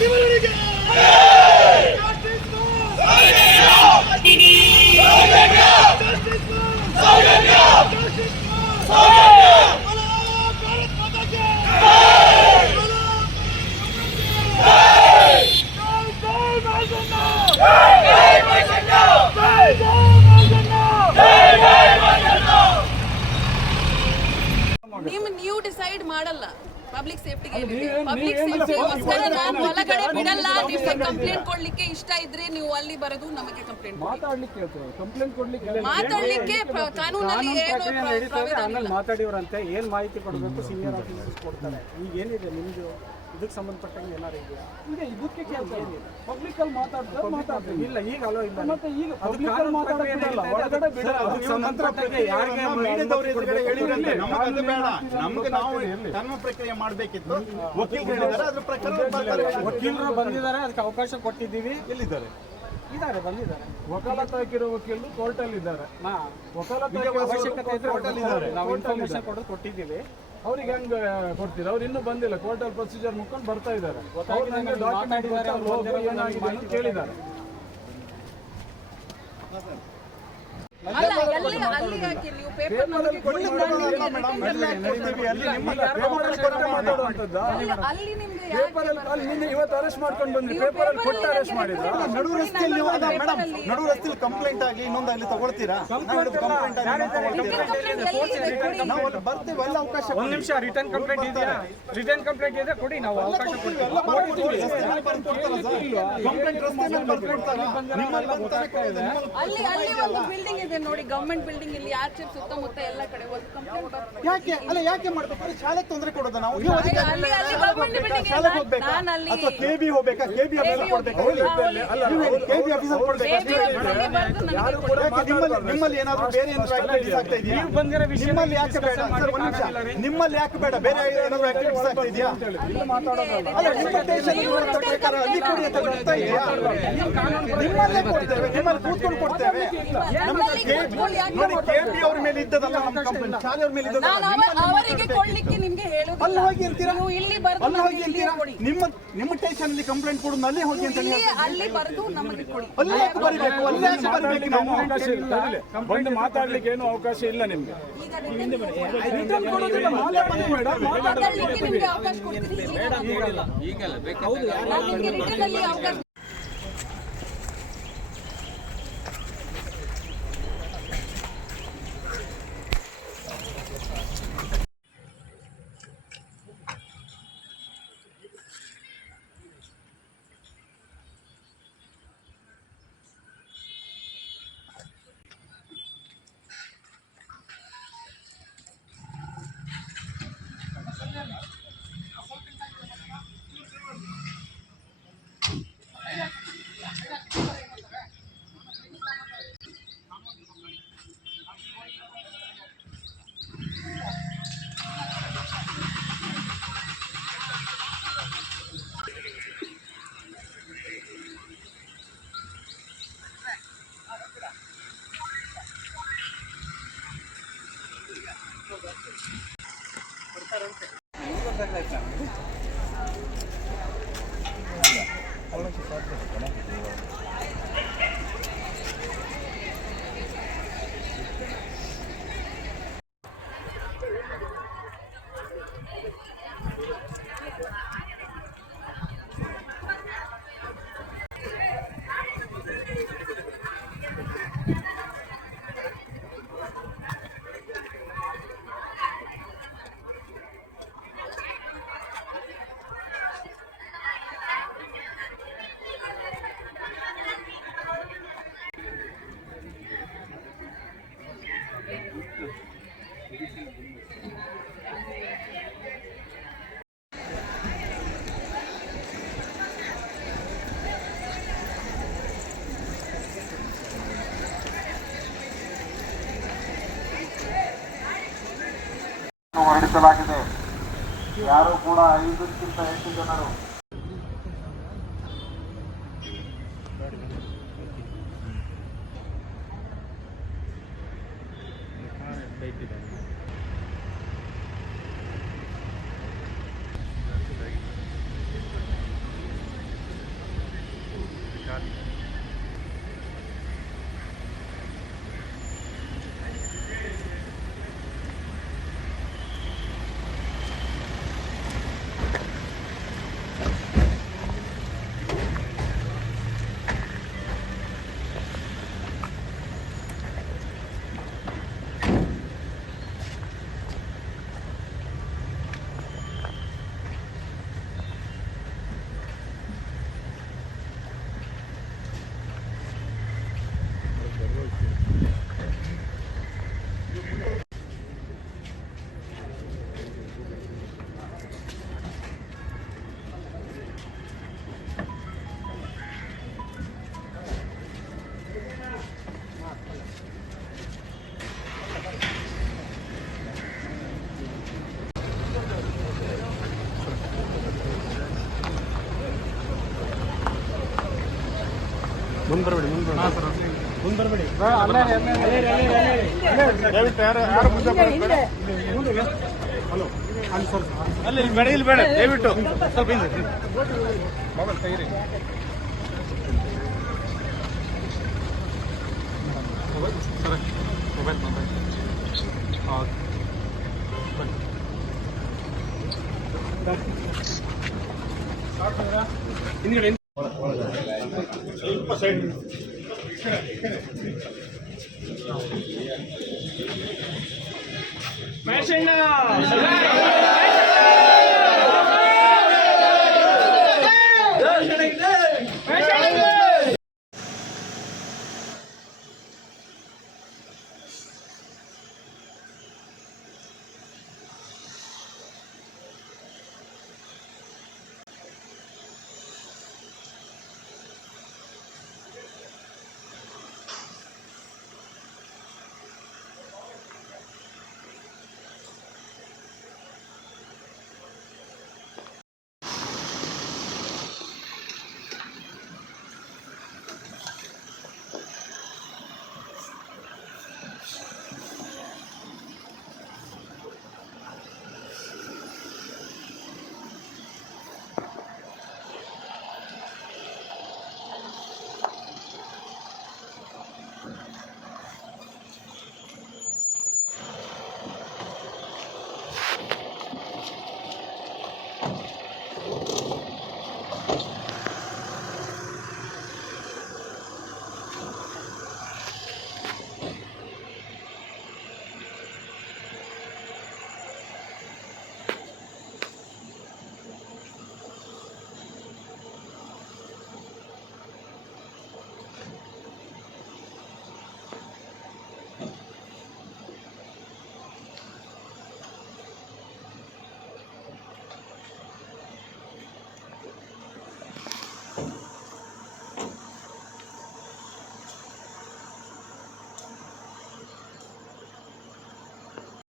Give it ಮಾಡಲ್ಲ. Public ಸೇಫ್ಟಿಗೆ public ಸೇಫ್ಟಿಗೋಸ್ಕರ ನಾನು ಒಳಗಡೆ ಬಿಡಲ್ಲ. ನಿಮ್ಗೆ ಕಂಪ್ಲೇಂಟ್ ಕೊಡ್ಲಿಕ್ಕೆ ಇಷ್ಟ ಇದ್ರೆ ನೀವು ಅಲ್ಲಿ ಬರೋದು ನಮಗೆ ಕಂಪ್ಲೇಂಟ್ ಮಾತಾಡ್ಲಿಕ್ಕೆ ಕಂಪ್ಲೇಂಟ್ ಕೊಡ್ಲಿಕ್ಕೆ ಮಾತಾಡ್ಲಿಕ್ಕೆ ಕಾನೂನಲ್ಲಿ ಏನು ಮಾತಾಡಿವ್ರಂತೆ ಏನ್ ಮಾಹಿತಿ ಕೊಡಬೇಕು? ಸೀನಿಯರ್ ಆಫೀಸರ್ಸ್ ಕೊಡ್ತಾರೆ. ಈಗ ಏನಿದೆ ನಿಮ್ದು? ಇದಕ್ಕೆ ಸಂಬಂಧಪಟ್ಟಂಗೆ ಏನಾರು ಇದೆಯಾ? ಈಗ ಇದಕ್ಕೆ ಪಬ್ಲಿಕ್ ಅಲ್ಲಿ ಮಾತಾಡ್ತಾರೆ ಮಾತಾಡ್ತೀವಿ ಇಲ್ಲ ಈಗ ಅಲೋ ಇಲ್ಲ ಮತ್ತೆ ಈಗ ಪಬ್ಲಿಕ್ ಅಲ್ಲಿ ಮಾತಾಡೋದಿಲ್ಲ ಒಳಗಡೆ ನಮಗೆ ಅದು ಬೇಡ. ನಮ್ಗೆ ನಾವು ಧರ್ಮ ಪ್ರಕ್ರಿಯೆ ಮಾಡಬೇಕಿತ್ತು. ವಕೀಲರು ಹೇಳಿದ್ದಾರೆ ಅದ್ರ ಪ್ರಕಾರ ಬರ್ತಾರೆ. ವಕೀಲರು ಬಂದಿದ್ದಾರೆ ಅದಕ್ಕೆ ಅವಕಾಶ ಕೊಟ್ಟಿದ್ದೀವಿ. ಎಲ್ಲಿದ್ದಾರೆ? ಇದ್ದಾರೆ ಬಂದಿದ್ದಾರೆ. ವಕಾಲತ್ ಹಾಕಿರೋ ವಕೀಲರು ಕೋರ್ಟಲ್ಲಿ ಇದ್ದಾರೆ ವಕಾಲತ್ ಅವಶ್ಯಕತೆ ಇದ್ದಾರೆ. ನಾವು ಇನ್ಫಾರ್ಮೇಶನ್ ಕೊಡೋದು ಕೊಟ್ಟಿದ್ದೀವಿ. ಅವ್ರಿಗೆ ಹೆಂಗ್ ಕೊಡ್ತೀರ? ಅವ್ರು ಇನ್ನೂ ಬಂದಿಲ್ಲ. ಕೋರ್ಟಲ್ ಪ್ರೊಸೀಜರ್ ಮುಖಂಡು ಬರ್ತಾ ಇದ್ದಾರೆ. ಅವ್ರು ಏನಾಗಿದೆ ಅಂತ ಕೇಳಿದ್ದಾರೆ. ಇವತ್ತು ಅರೆಸ್ಟ್ ಮಾಡ್ಕೊಂಡು ಬಂದ್ರಿ. ಪೇಪರ್ ಅಲ್ಲಿ ಕೊಟ್ಟು ಅರೆಸ್ಟ್ ಮಾಡಿದ್ರು? ನಡು ರಸ್ತೆಯಲ್ಲಿ ಮೇಡಮ್ ನಡು ರಸ್ತೆಯಲ್ಲಿ ಕಂಪ್ಲೇಂಟ್ ಆಗಿ ಇನ್ನೊಂದು ಅಲ್ಲಿ ತಗೊಳ್ತೀರಾ ಕಂಪ್ಲೇಂಟ್ ಆಗಲಿ ನಾವು ಬರ್ತೀವಿ ಎಲ್ಲ ಅವಕಾಶ ಒಂದ್ ನಿಮಿಷ ರಿಟರ್ನ್ ಕಂಪ್ಲೇಂಟ್ ಇದೆಯಾ? ರಿಟರ್ನ್ ಕಂಪ್ಲೇಂಟ್ ಇದೆ ಕೊಡಿ ನಾವು ಅವಕಾಶ? ಕಂಪ್ಲೇಂಟ್ ರಸ್ತೆ ಮೇಲೆ ಬರ್ಕೊಡ್ತಾರ ನಿಮ್ಮಲ್ಲಿ ಬಂತಾನೆ ಕೊಡೋದು ಅಲ್ಲಿ ಅಲ್ಲಿ ಒಂದು ಬಿಲ್ಡಿಂಗ್ ಇದೆ ನೋಡಿ ಗವರ್ಮೆಂಟ್ ಬಿಲ್ಡಿಂಗ್ ಇಲ್ಲಿ ಆಚೆ ಸುತ್ತಮುತ್ತ ಎಲ್ಲ ಕಡೆ ಒಂದು ಕಂಪ್ಲೇಂಟ್ ಬರ್ತದೆ ಯಾಕೆ? ಅಲ್ಲ ಯಾಕೆ ಮಾಡ್ಬೇಕು? ಶಾಲೆಗೆ ತೊಂದರೆ ಕೊಡೋದ ನಾವು? ನೀವು ಅದಕ್ಕೆ ಅಲ್ಲಿ ಅಲ್ಲಿ ಗವರ್ಮೆಂಟ್ ಬಿಲ್ಡಿಂಗ್ ಶಾಲೆಗೆ ಹೋಗ್ಬೇಕಾ? ನಾನು ಅಲ್ಲಿ ಅಥವಾ ಕೆಬಿ ಹೋಗ್ಬೇಕಾ? ಕೆ ಬಿ ಆಫೀಸರ್ ಕೊಡ್ಬೇಕಾ? ಕೊಡ್ಬೇಕಾ? ಕೊಡಿ. ನಿಮ್ಮಲ್ಲಿ ನಿಮ್ಮಲ್ಲಿ ಏನಾದ್ರು ಬೇರೆ ಏನಾದ್ರು ಆಕ್ಟಿವಿಟೀಸ್ ಆಗ್ತಾ ಇದೆಯಾ? ನೀವು ಬಂದಿರೋ ವಿಷಯ ನಿಮ್ಮಲ್ಲಿ ಯಾಕೆ ಬೇಡ? ಸರ್ ಒಂದ್ ನಿಮಿಷ. ನಿಮ್ಮಲ್ಲಿ ಯಾಕೆ ಬೇಡ? ಬೇರೆ ಏನಾದ್ರು ಆಕ್ಟಿವಿಟೀಸ್ ಆಗ್ತಾ ಇದೆಯಾ? ಅಲ್ಲ ನಿಮ್ಮ ಸ್ಟೇಷನ್ ಪ್ರಕಾರ ಅಲ್ಲಿ ಕೊಡಿ ಅಂತ ಇದೆಯಾ? ನಿಮ್ಮಲ್ಲೇ ಕೊಡ್ತೇವೆ. ನಿಮ್ಮಲ್ಲಿ ಕೂತ್ಕೊಂಡು ನೋಡಿ ಕೆಪಿ ಅವ್ರ ಮೇಲೆ ಇದ್ದದಲ್ಲ ನಮ್ಮ ಕಂಪ್ಲೇಂಟ್ ಶಾಲೆಯವ್ರ ಮೇಲೆ ಇದ್ದದಲ್ಲ ನಾನು ಅವರಿಗೆ ಕೊಡ್ಲಿಕ್ಕೆ ನಿಮ್ಗೆ ಹೇಳೋದು ಅಲ್ಲಿ ಹೋಗಿ ಇರ್ತೀರಾ ನೀವು ಇಲ್ಲಿ ಬರೆದು ಅಲ್ಲಿ ಹೋಗಿ ಇರ್ತೀರಾ ನಿಮ್ಮ ನಿಮ್ಮ ಸ್ಟೇಷನ್ ಅಲ್ಲಿ ಕಂಪ್ಲೇಂಟ್ ಕೊಡು ಅಲ್ಲೇ ಹೋಗಿ ಅಂತ ಅಲ್ಲಿ ಬರೆದು ನಮಗೆ ಕೊಡಿ. ಅಲ್ಲೇ ಯಾಕೆ ಬರೀಬೇಕು? ಅಲ್ಲೇ ಯಾಕೆ ಬರಬೇಕು ನಾವು? ಅವಕಾಶ ಇಲ್ಲ ಬಂದು ಮಾತಾಡ್ಲಿಕ್ಕೆ ಏನು ಅವಕಾಶ ಇಲ್ಲ ನಿಮ್ಗೆ. ರಿಟರ್ನ್ ಕೊಡೋದಿಲ್ಲ ಮಾತಾಡಿ ಮೇಡಮ್ ಮಾತಾಡ್ಲಿಕ್ಕೆ ನಿಮ್ಗೆ ಅವಕಾಶ ಕೊಡ್ತೀನಿ ಈಗ ನಾನು- ನಾನು ನಿಮ್ಗೆ ರಿಟರ್ನ್ ಅಲ್ಲಿ ಅವಕಾಶ like that. ಯಾರು ಕೂಡ ಐದಕ್ಕಿಂತ ಹೆಚ್ಚು ಜನರು ಬೈತಿದ್ದಾರೆ ಅಲ್ಲಿ ಬೇಡ ಇಲ್ಲಿ ಬೇಡ ದಯವಿಟ್ಟು ಸ್ವಲ್ಪ ಹಿಂದೆ ಮೊಬೈಲ್ ತೆಗೀರಿ ಮೊಬೈಲ್ ಮೊಬೈಲ್ ಸ್ವಲ್ಪ ಸೈಡ್ ಮಹೇಶಣ್ಣ